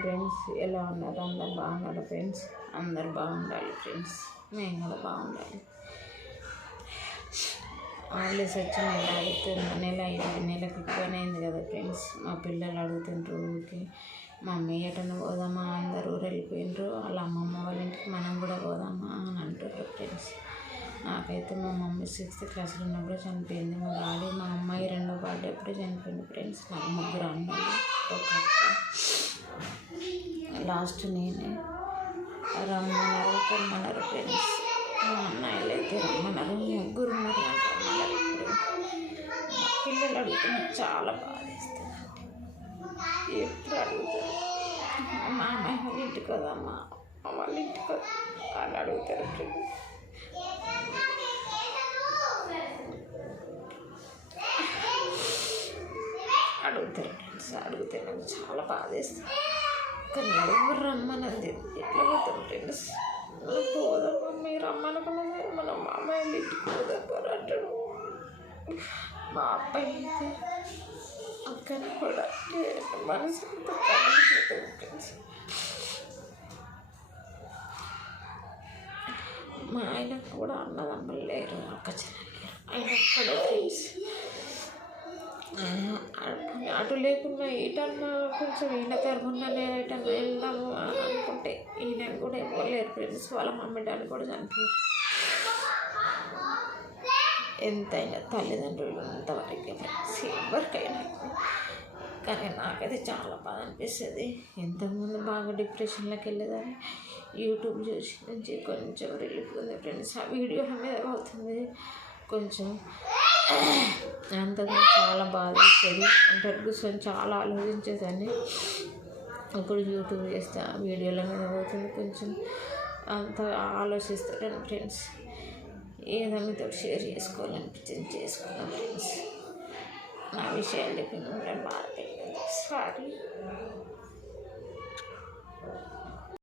Friends ఎలా ఉన్నారు? అందరు బాగున్నారు ఫ్రెండ్స్ అందరు బాగుండాలి ఫ్రెండ్స్ మేము కూడా బాగుండాలి. హాలిడేస్ వచ్చి నెల అవుతుంది నెల అయింది. నెలకు ఎక్కువనే అయింది కదా ఫ్రెండ్స్ మా పిల్లలు అడుగుతుంటారు ఊరికి అమ్మ ఎటన్నా పోదామా? అందరు ఊరు వెళ్ళిపోయినారు వాళ్ళ అమ్మమ్మ వాళ్ళ ఇంటికి మనం కూడా పోదామా? అని అంటారు ఫ్రెండ్స్ నాకైతే మా మమ్మీ సిక్స్త్ క్లాస్లో ఉన్నప్పుడు చనిపోయింది. మా డాడీ మా అమ్మాయి రెండో బర్త్డే ఎప్పుడే చనిపోయింది ఫ్రెండ్స్ నాకు ముగ్గురు అన్నలు ఒక అక్క. లాస్ట్ నేనే. రమ్మన్నారు రమ్మన్నారు ఫ్రెండ్స్ మా అన్నయ్యలు అయితే రమ్మన్నారు ముగ్గురు ఉన్నారు రమ్మన్నారు మా పిల్లలు అడుగుతున్నారు చాలా బాధ ఎప్పుడు అడుగుతారు? మా అమ్మాయి వాళ్ళ ఇంటికి వదమ్మా వాళ్ళ ఇంటికి వాళ్ళు అడుగుతారు ఫ్రెండ్స్ అడుగుతారు ఫ్రెండ్స్ అడిగితే నాకు చాలా బాధ కానీ ఎవరు రమ్మన్నది ఎట్లా పోతాం ఫ్రెండ్స్ మనం పోదాం మమ్మీ రమ్మనకుండా సరే మనం మా అమ్మాయి ఇంటికి పోదాం పోరా అంటాడు మా అబ్బాయి అయితే అక్కడ కూడా మనసు అంతా కాలిపోతుంది ఫ్రెండ్స్ మా ఆయన కూడా అన్నదమ్ములు లేరు అక్క చెల్లెలు లేరు ఆయన ఒక్కడే ఫ్రెండ్స్ అటు లేకుండా ఇటన్నా కొంచెం ఈయన తరఫున నేను వెళ్దాము అని అనుకుంటే ఈయన కూడా ఇవ్వలేరు ఫ్రెండ్స్ వాళ్ళ మమ్మీ డాడీ కూడా చనిపోయారు. ఎంతైనా తల్లిదండ్రులు అంతవరకే ఫ్రెండ్స్ ఎవరికైనా కానీ నాకైతే చాలా బాధ అనిపిస్తుంది. ఇంతకుముందు బాగా డిప్రెషన్లోకి వెళ్ళేదాన్ని. యూట్యూబ్ చూసి నుంచి కొంచెం రిలీఫ్ ఉంది ఫ్రెండ్స్ ఆ వీడియో మీద అవుతుంది కొంచెం అంతగా చాలా బాధ వేస్తుంది అంటే కూర్చొని చాలా ఆలోచించేదాన్ని. ఇప్పుడు యూట్యూబ్ చేస్తా వీడియోల మీద పోతుంది కొంచెం. అంత ఆలోచిస్తాను ఫ్రెండ్స్ ఏదో మీతో షేర్ చేసుకోవాలనిపించింది చేసుకున్నాను ఫ్రెండ్స్ నా విషయాలు చెప్పిన బాధ సారీ